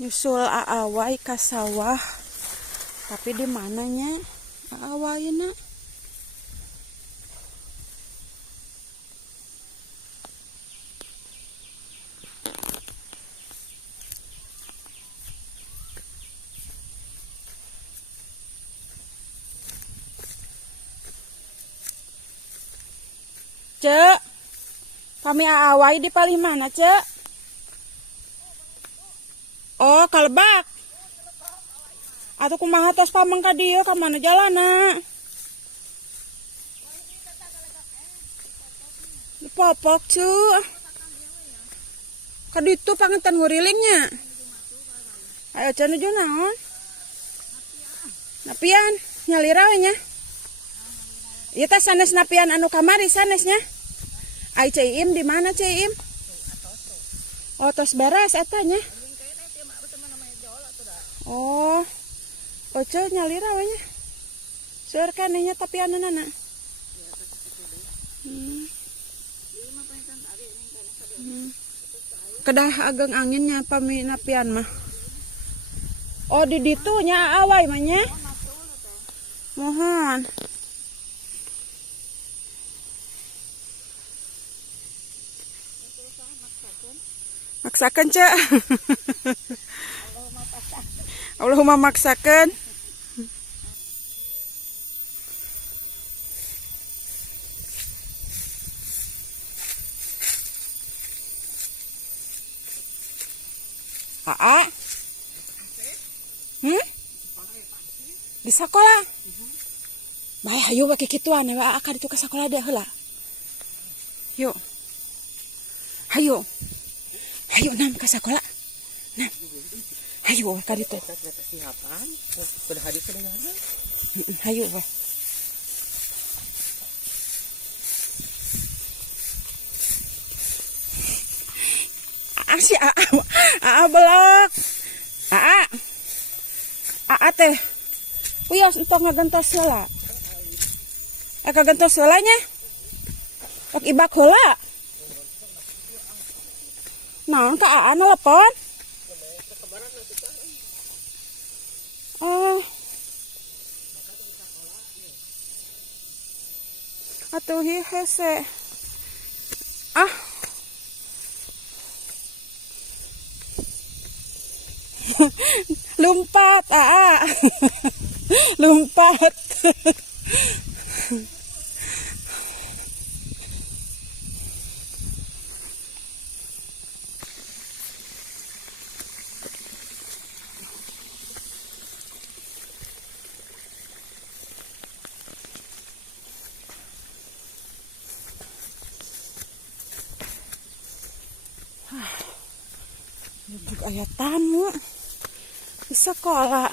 Nyusul aawai ka sawah. Tapi di mananya aawainya? Cek, kami aawai di paling mana, Cek? Oh, kalebak. Atau kumaha tos pamang ka dieu ka mana jalana? Dipopok, cu. Ka ditu panganten ngurilingnya. Ayo cenah nuju naon? Napian, nyalira we nya. Ieu teh sanes napian anu kamari sanesnya. Ai Ciim di mana Ciim? Oh, tos beres eta nya. Oh. Oce nyalira we nya. Seur kana nya tapi anana. Kedah ageng anginnya pami napian mah. Oh, di ditu nya awai mah nya. Mohon. Maksakan, Cek. Allahumma maksakan. Aa. Di sekolah. Bae hayu we kikituan we ka ditu ka sekolah deh heula. Yuk. Hayu. Hayu nam ka sekolah. Nah. Hayu ka ditu. Siapan? Sudah hadir sebenarnya. Hayu we. Si Aa belok. Aa teh. Uyos entok ngagentos heula. Kagentos heula nya. Sok ibak heula. Naon ka Aa nelepon? Oh. Atuh hi hese. Ah. Lumpat, Aa. Lumpat. Juga aya tamu di sekolah.